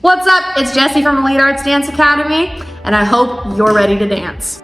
What's up? It's Jessie from Elite Arts Dance Academy, and I hope you're ready to dance.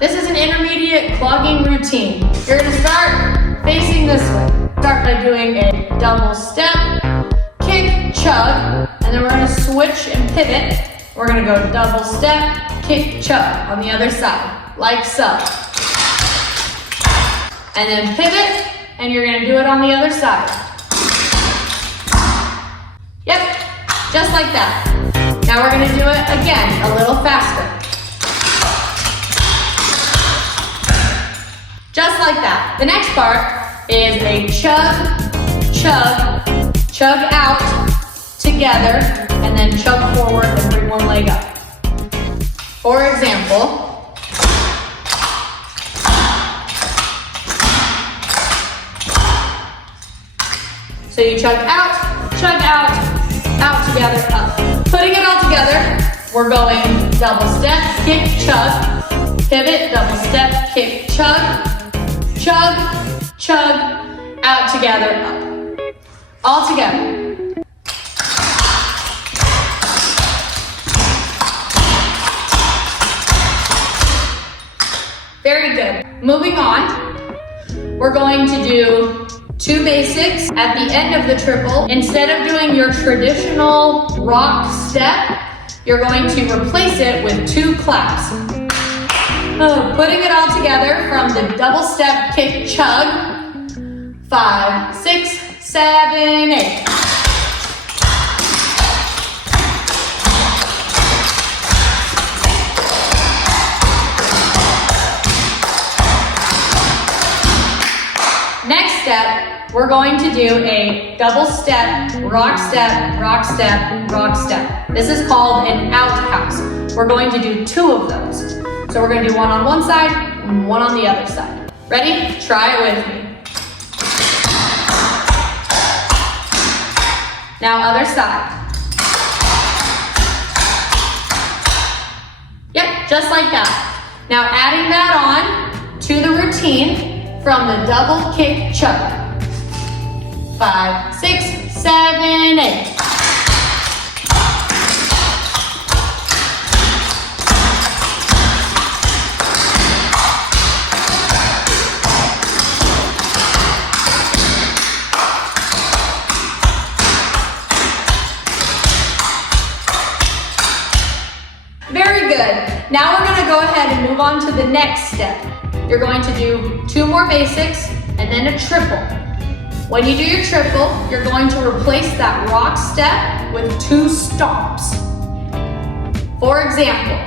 This is an intermediate clogging routine. You're gonna start facing this way. Start by doing a double step, kick, chug, and then we're gonna switch and pivot. We're gonna go double step, kick, chug on the other side, like so. And then pivot, and you're gonna do it on the other side. Yep, just like that. Now we're gonna do it again, a little faster. Just like that. The next part is a chug, chug, chug out together, and then chug forward and bring one leg up. For example, so you chug out together, up. Putting it all together, we're going double step, kick, chug, pivot, double step, kick, chug, chug, chug, out together, up. All together. Very good. Moving on, we're going to do 2 basics at the end of the triple. Instead of doing your traditional rock step, you're going to replace it with 2 claps. Putting it all together from the double step, kick, chug. 5, 6, 7, 8. Next step, we're going to do a double step, rock step, rock step, rock step. This is called an outhouse. We're going to do 2 of those. So we're gonna do one on one side and one on the other side. Ready? Try it with me. Now other side. Yep, just like that. Now adding that on to the routine from the double kick chug. 5, 6, 7, 8. Very good. Now we're gonna go ahead and move on to the next step. You're going to do 2 more basics and then a triple. When you do your triple, you're going to replace that rock step with 2 stomps. For example,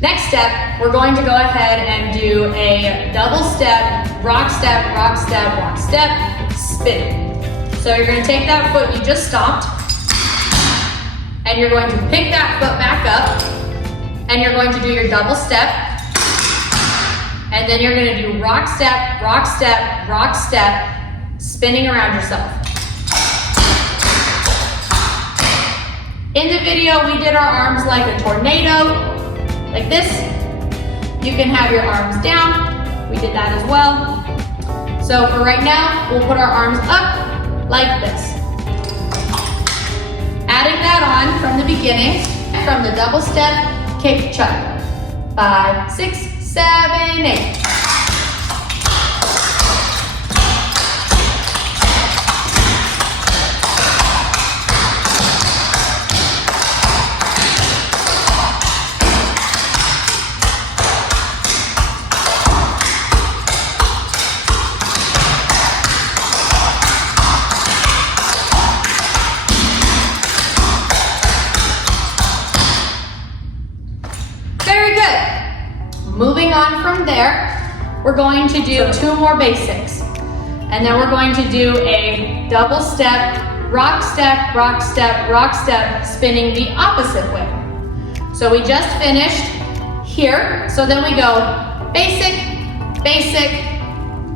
next step, we're going to go ahead and do a double step, rock step, rock step, rock step, spin. So you're going to take that foot you just stomped, and you're going to pick that foot back up, and you're going to do your double step, and then you're going to do rock step, rock step, rock step, spinning around yourself. In the video, we did our arms like a tornado, like this. You can have your arms down. We did that as well. So for right now, we'll put our arms up like this. Adding that on from the beginning, from the double step, kick, chug. 5, 6, 7, 8. Moving on from there, we're going to do 2 more basics. And then we're going to do a double step, rock, step, rock, step, rock, step, spinning the opposite way. So we just finished here. So then we go basic, basic,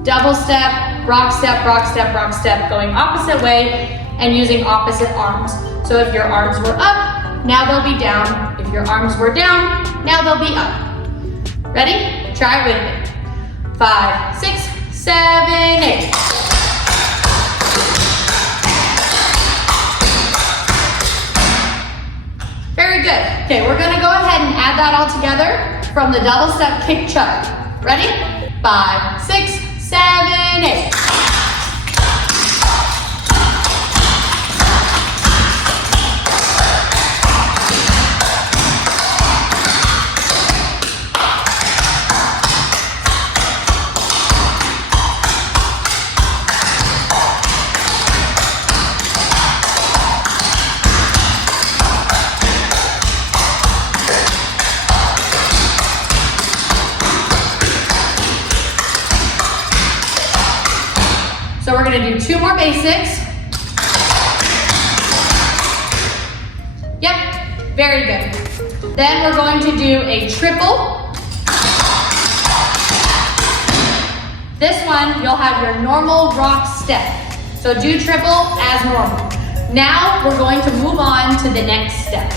double step, rock, step, rock, step, rock, step, going opposite way and using opposite arms. So if your arms were up, now they'll be down. If your arms were down, now they'll be up. Ready? Try it with me. 5, 6, 7, 8. Very good. Okay, we're gonna go ahead and add that all together from the double step kick chuck. Ready? 5, 6, 7, 8. So we're gonna do 2 more basics. Yep, very good. Then we're going to do a triple. This one, you'll have your normal rock step. So do triple as normal. Now we're going to move on to the next step.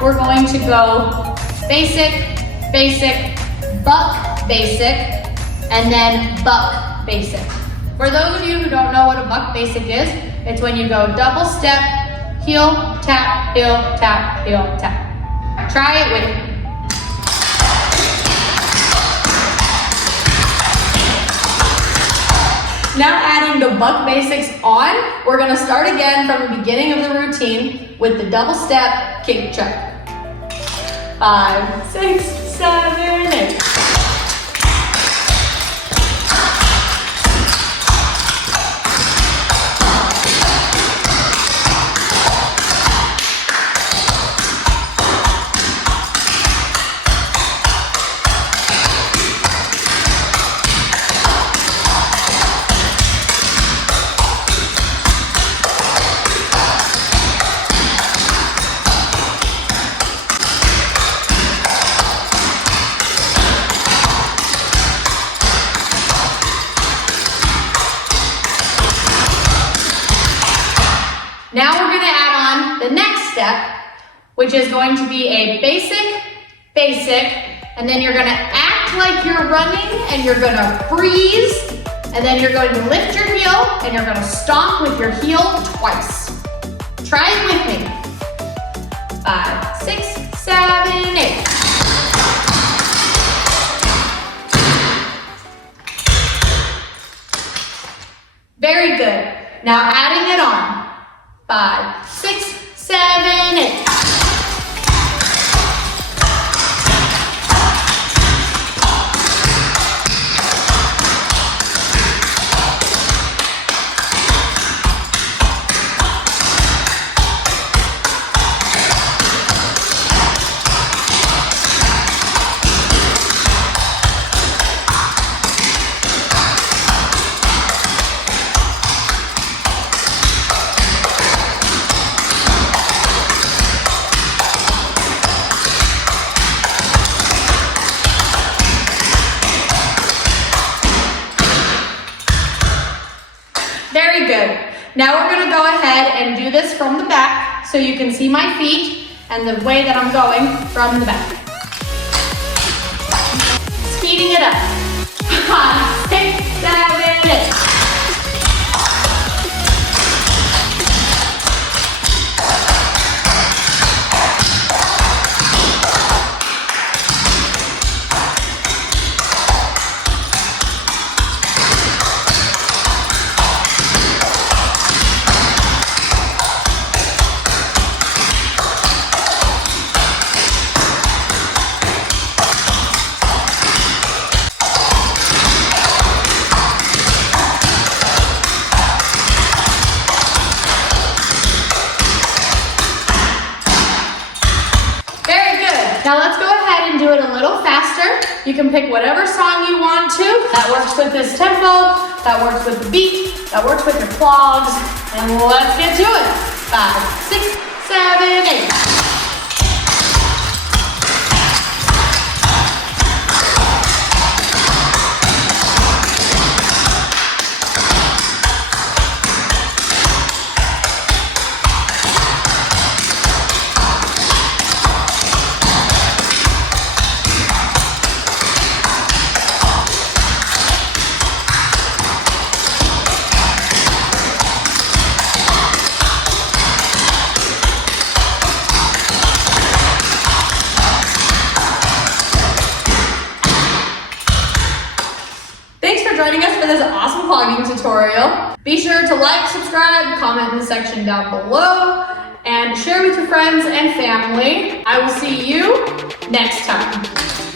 We're going to go basic, basic, buck, basic, and then buck, basic. For those of you who don't know what a buck basic is, it's when you go double step, heel, tap, heel, tap, heel, tap. Try it with me. Now adding the buck basics on, we're gonna start again from the beginning of the routine with the double step kick chuck. 5, 6, 7, 8. Now we're going to add on the next step, which is going to be a basic, basic, and then you're going to act like you're running and you're going to freeze, and then you're going to lift your heel and you're going to stomp with your heel twice. Try it with me. 5, 6, 7, 8. Very good. Now adding it on. 5, 6, 7, 8. Very good. Now we're going to go ahead and do this from the back so you can see my feet and the way that I'm going from the back. Speeding it up. 5, 6, 7, 8. Now let's go ahead and do it a little faster. You can pick whatever song you want to. That works with this tempo, that works with the beat, that works with your clogs. And let's get to it. 5, 6, 7, 8. Thanks for joining us for this awesome clogging tutorial. Be sure to like, subscribe, comment in the section down below, and share with your friends and family. I will see you next time.